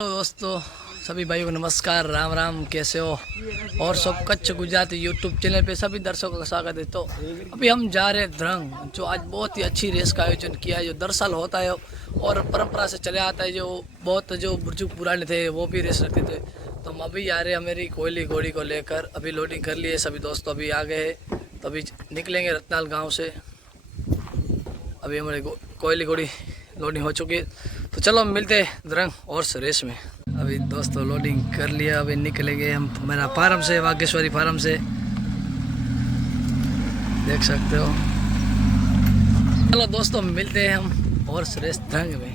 Hello दोस्तों, सभी भाइयों को नमस्कार, राम राम। कैसे हो? और सब कच्छ गुजराती यूट्यूब चैनल पे सभी दर्शकों का स्वागत है। तो अभी हम जा रहे हैं द्रंग, जो आज बहुत ही अच्छी रेस का आयोजन किया है, जो दरअसल होता है और परंपरा से चले आता है। जो बहुत जो बुजुर्ग पुराने थे वो भी रेस रखते थे। तो हम अभी आ रहे हैं मेरी कोयली घोड़ी को लेकर। अभी लोडिंग कर लिए सभी दोस्तों, अभी आ गए हैं। तो अभी निकलेंगे रत्नाल गाँव से। अभी हमारी कोयली घोड़ी लोडिंग हो चुकी है। तो चलो हम मिलते हैं द्रंग और रेस में। अभी दोस्तों लोडिंग कर लिया, अभी निकलेंगे हम मेरा फार्म से, वागेश्वरी फार्म से, देख सकते हो। चलो दोस्तों मिलते हैं हम और रेस द्रंग में।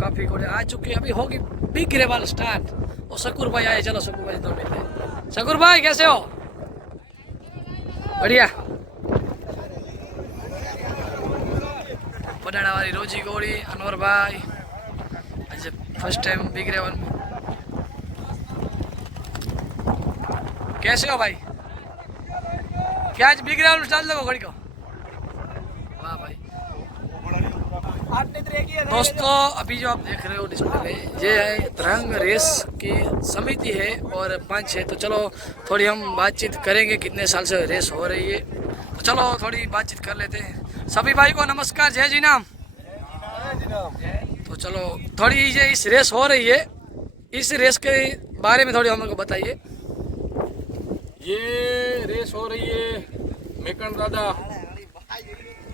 काफी घोड़े आ चुके हैं, अभी होगी बिग रेवल स्टार्ट। और शकूर भाई आए, चलो शकूर भाई तो मिलते हैं। शकूर भाई कैसे हो? बढ़िया। पटाड़ा वाली रोजी घोड़ी अनवर भाई, आज फर्स्ट टाइम बिग रेवल में। कैसे हो भाई? क्या आज बिग रेवल में डाल दो घोड़ी को? वाह भाई। दोस्तों अभी जो आप देख रहे हो डिस्प्ले में, ये है द्रंग रेस की समिति है और पंच है। तो चलो थोड़ी हम बातचीत करेंगे, कितने साल से रेस हो रही है। तो चलो थोड़ी बातचीत कर लेते हैं। सभी भाई को नमस्कार, जय जी नाम। तो चलो थोड़ी ये इस रेस हो रही है, इस रेस के बारे में थोड़ी हमको बताइए। ये रेस हो रही है मेकन दादा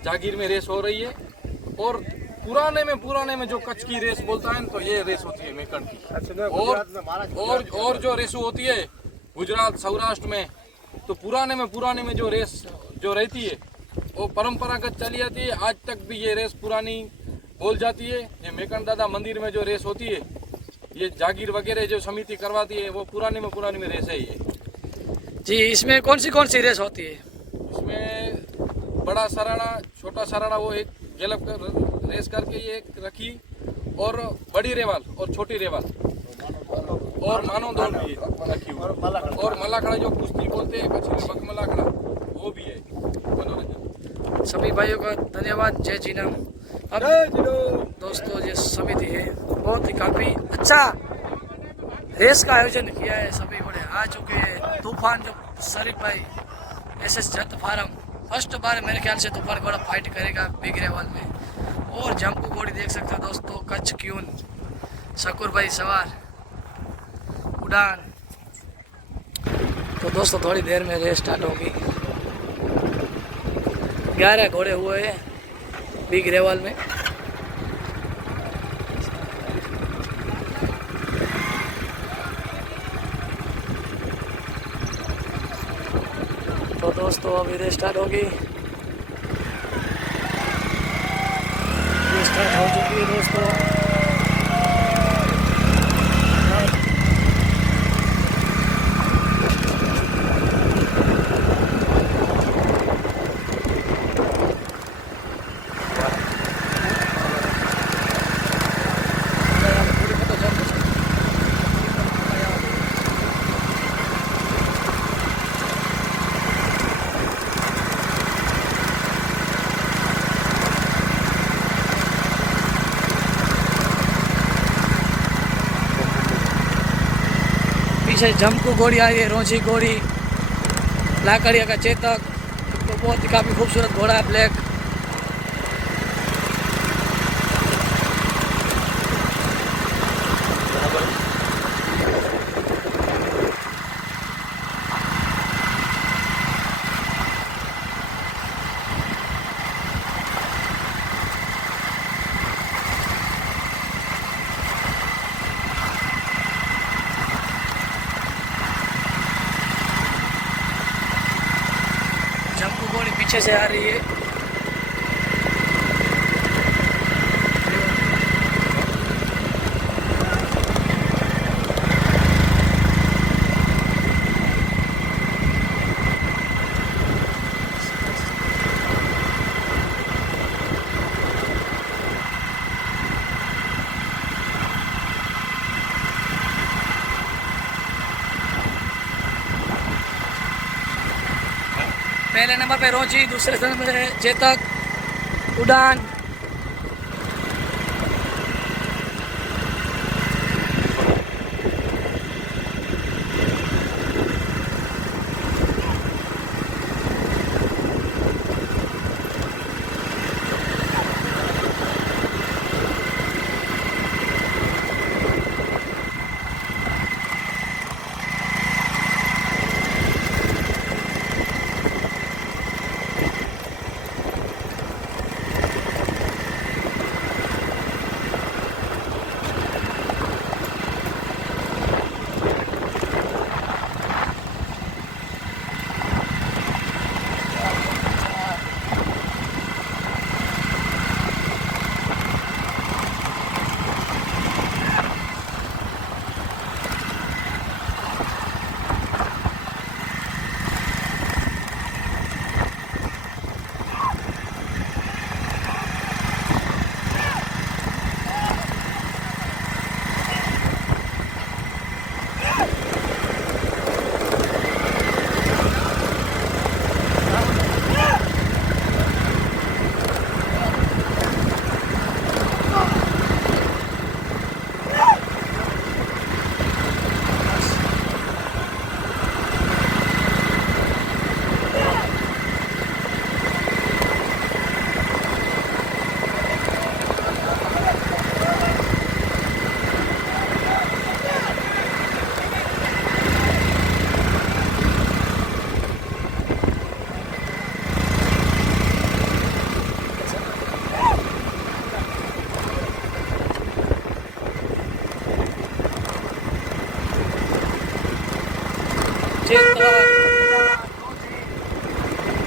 जागीर में रेस हो रही है। और पुराने में जो कच्छ की रेस बोलता है तो ये रेस होती है मेकन की। और जो रेस होती है गुजरात सौराष्ट्र में, तो पुराने में जो रेस जो रहती है वो परंपरागत चली आती है। आज तक भी ये रेस पुरानी बोल जाती है। ये मेकन दादा मंदिर में जो रेस होती है, ये जागीर वगैरह जो समिति करवाती है, वो पुराने में रेस है ये जी। इसमें कौन सी रेस होती है? इसमें बड़ा सराड़ा, छोटा सराड़ा, वो एक गैलप कर रेस करके ये एक रखी, और बड़ी रेवाल और छोटी रेवाल, और मानो दौड़ भी रखी हुई, और मलाखड़ा जो कुश्ती बोलते हैं कच्छ में बक मलाखड़ा, वो भी है मनोरंजन। सभी भाइयों का धन्यवाद, जय जी नाम। अब दोस्तों ये समिति है, बहुत ही काफी अच्छा रेस का आयोजन किया है। सभी बड़े आ चुके हैं। तूफान जो शरीफ भाई एसएस जत फार्म, फर्स्ट बार मेरे ख्याल से तूफान घोड़ा फाइट करेगा बिग रेवल में। और जंपू घोड़ी देख सकते हो दोस्तों, कच्छ क्यून, शकूर भाई सवार, उड़ान। तो दोस्तों थोड़ी देर में रेस स्टार्ट होगी। 11 घोड़े हुए हैं बिग रेवल में। तो दोस्तों अभी रेस स्टार्ट होगी, स्टार्ट हो चुकी है दोस्तों। पीछे जमकू घोड़ी आई है, रोजी घोड़ी, लाकड़िया का चेतक, तो बहुत ही काफ़ी खूबसूरत घोड़ा है, ब्लैक। जमकू घोड़ी पीछे से आ रही है। पहले नंबर पे रोची, दूसरे नंबर पे चेतक, उड़ान।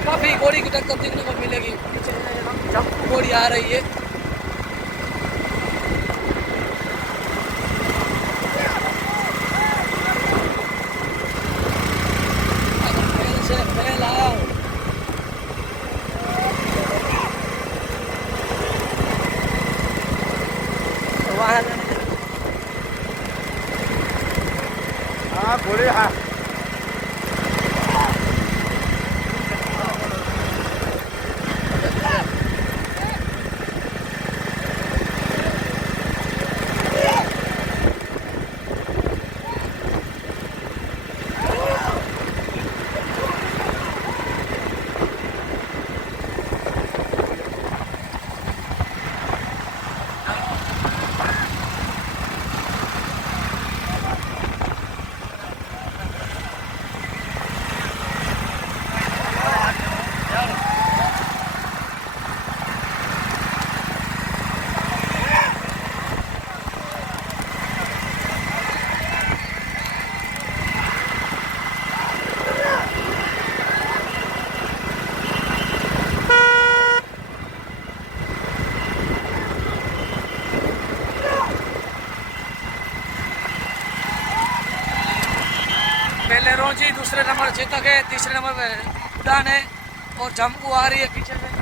काफी घोड़ी की टक्कर देखने को मिलेगी। पीछे घोड़ी आ रही है। हाँ घोड़े हाँ पहले रोजी, दूसरे नंबर चेतक है, तीसरे नंबर पे उड़ान है और झमकू आ रही है पीछे से।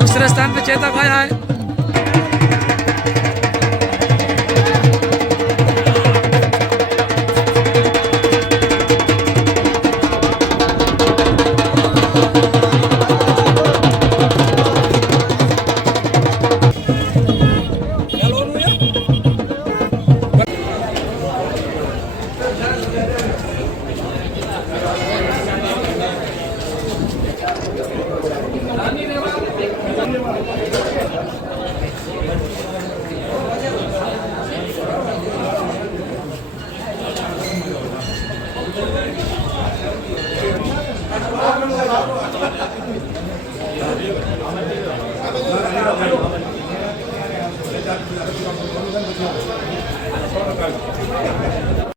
दूसरे स्थान पे चेतक आया है।